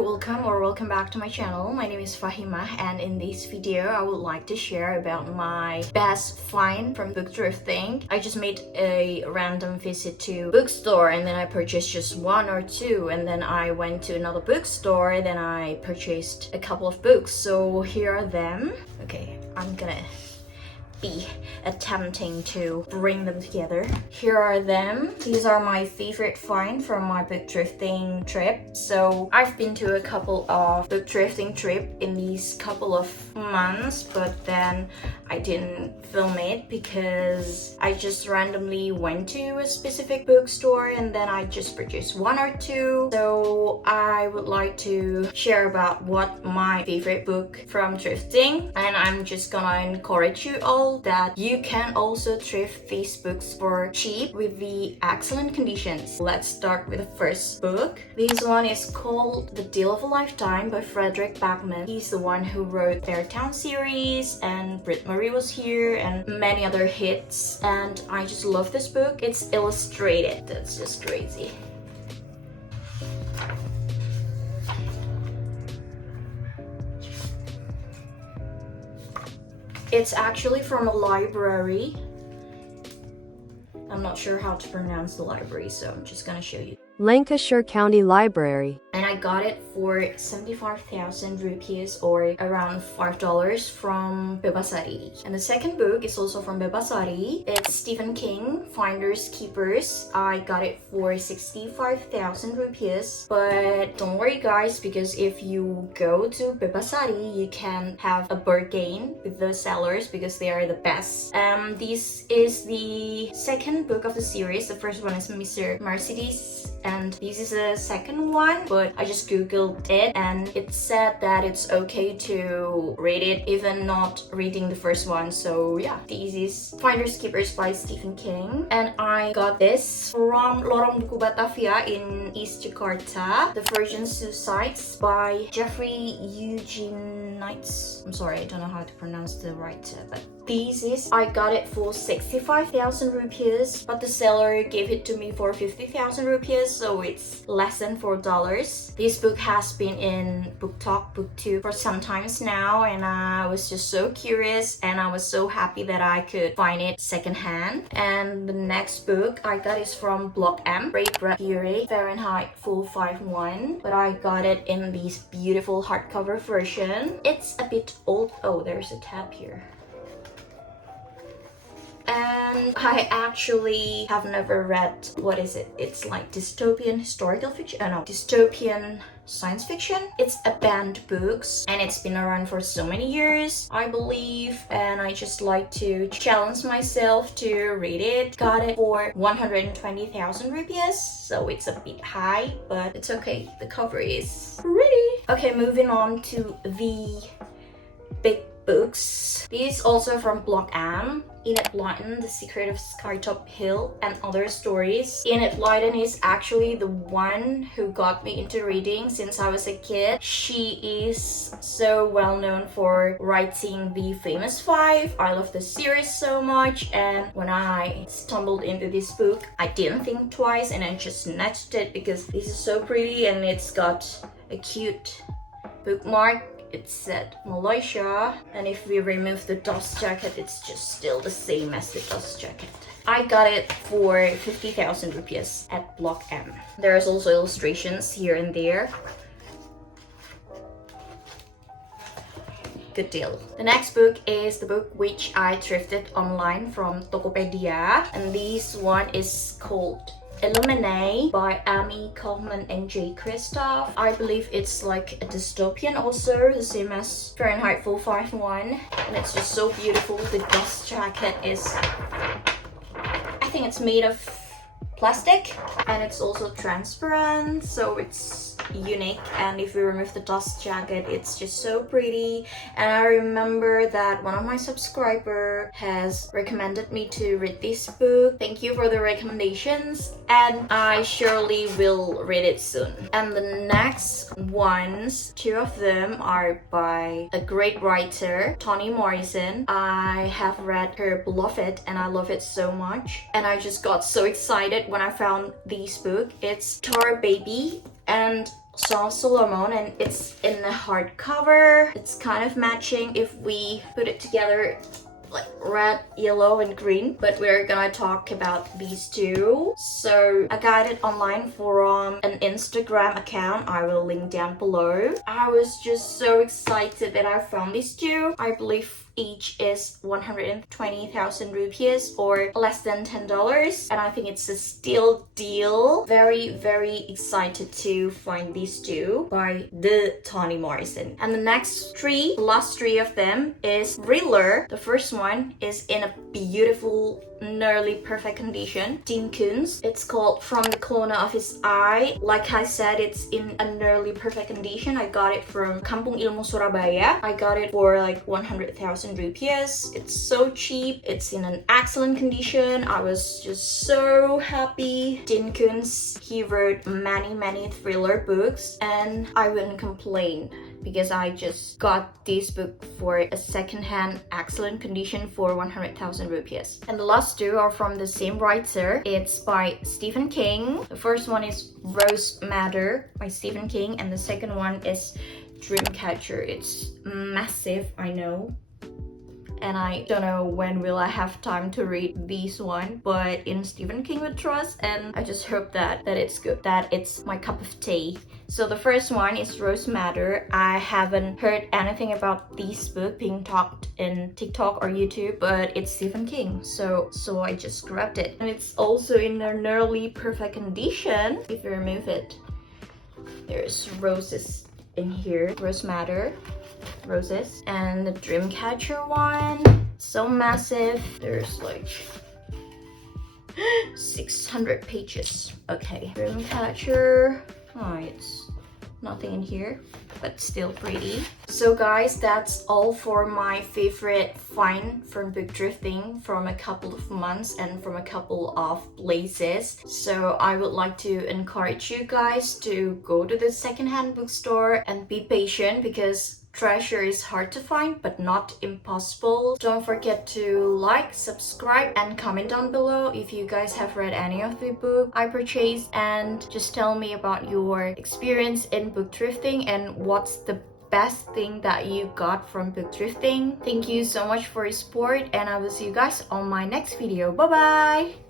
welcome back to my channel. My name is Fahima, and in this video I would like to share about my best find from book thrifting. I just made a random visit to bookstore and then I purchased just one or two, and then I went to another bookstore and then I purchased a couple of books. So here are them. Okay, I'm gonna be attempting to bring them together. Here are them. These are my favorite find from my book thrifting trip. So I've been to a couple of book thrifting trip in these couple of months, but then I didn't film it because I just randomly went to a specific bookstore and then I just purchased one or two. So I would like to share about what my favorite book from thrifting, and I'm just gonna encourage you all that you can also thrift these books for cheap with the excellent conditions. Let's start with the first book. This one is called The Deal of a Lifetime by Fredrik Backman. He's the one who wrote Their Town series, and Bradbury was here, and many other hits, and I just love this book. It's illustrated. That's just crazy. It's actually from a library. I'm not sure how to pronounce the library, so I'm just gonna show you. Lancashire County Library. And I got it for 75,000 rupees, or around $5 from Bebasari. And the second book is also from Bebasari. It's Stephen King, Finders Keepers. I got it for 65,000 rupees. But don't worry guys, because if you go to Bebasari, you can have a bargain with the sellers because they are the best. This is the second book of the series. The first one is Mr. Mercedes, and this is the second one, but I just googled it and it said that it's okay to read it even not reading the first one. So yeah, this is Finders Keepers by Stephen King, and I got this from Lorong Buku Batavia in East Jakarta. The Virgin Suicides by Jeffrey Eugenides. I'm sorry, I don't know how to pronounce the writer, but this is, I got it for 65,000 rupees, but the seller gave it to me for 50,000 rupees, so it's less than $4. This book has been in Book Talk, Book2 for some times now, and I was just so curious and I was so happy that I could find it secondhand. And the next book I got is from Blok Bradbury, Fahrenheit 451, but I got it in this beautiful hardcover version. It's a bit old. Oh, there's a tab here. And I actually have never read, what is it? It's like dystopian historical fiction. No, dystopian science fiction. It's a banned books and it's been around for so many years, I believe, and I just like to challenge myself to read it. Got it for 120,000 rupees, so it's a bit high, but it's okay. The cover is pretty. Okay, moving on to the big books. These also from Blok Enid, Blyton, The Secret of Skytop Hill, and Other Stories. Enid Blyton is actually the one who got me into reading since I was a kid. She is so well known for writing the famous five. I love the series so much, and when I stumbled into this book, I didn't think twice and I just snatched it because this is so pretty and it's got a cute bookmark. It said Malaysia, and if we remove the dust jacket, it's just still the same as the dust jacket. I got it for 50,000 rupees at Blok M. There's also illustrations here and there. Good deal. The next book is the book which I thrifted online from Tokopedia, and this one is called Illuminae by Amie, Kaufman, and Kristoff. I believe it's like a dystopian also, the same as Fahrenheit 451, and it's just so beautiful. The dust jacket is, I think it's made of plastic, and it's also transparent, so it's unique. And if we remove the dust jacket, it's just so pretty. And I remember that one of my subscribers has recommended me to read this book. Thank you for the recommendations, and I surely will read it soon. And the next ones, two of them are by a great writer, Toni Morrison. I have read her Beloved and I love it so much, and I just got so excited when I found this book. It's Tar Baby and Song of Solomon, and it's in a hardcover. It's kind of matching if we put it together, like red, yellow, and green, but we're gonna talk about these two. So I got it online from an Instagram account. I will link down below. I was just so excited that I found these two. I believe each is 120,000 rupees or less than $10, and I think it's a steal deal. Very excited to find these two by the Toni Morrison. And the last three of them is Thriller. The first one is in a beautiful, nearly perfect condition. Dean Koontz. It's called From the Corner of His Eye. Like I said, it's in a nearly perfect condition. I got it from Kampung, Ilmu, Surabaya. I got it for like 100,000 rupees. It's so cheap. It's in an excellent condition. I was just so happy. Dean Koontz, he wrote many thriller books, and I wouldn't complain because I just got this book for a second-hand excellent condition for 100,000 rupees. And the last two are from the same writer. It's by Stephen King. The first one is Rose Madder by Stephen King, and the second one is Dreamcatcher. It's massive, I know, and I don't know when will I have time to read these one, but in Stephen King we trust, and I just hope that it's good, that it's my cup of tea. So the first one is Rose Madder. I haven't heard anything about this book being talked in TikTok or YouTube, but it's Stephen King, so I just grabbed it. And it's also in a nearly perfect condition. If you remove it, there's roses in here. Rose Madder, roses. And the Dreamcatcher one, so massive. There's like 600 pages. Okay, Dreamcatcher. Oh, it's nothing in here, but still pretty. So guys, that's all for my favorite find from book thrifting from a couple of months and from a couple of places. So I would like to encourage you guys to go to the secondhand bookstore and be patient, because treasure is hard to find but not impossible. Don't forget to like, subscribe, and comment down below if you guys have read any of the book I purchased, and just tell me about your experience in book thrifting and what's the best thing that you got from book thrifting. Thank you so much for your support, and I will see you guys on my next video. Bye bye.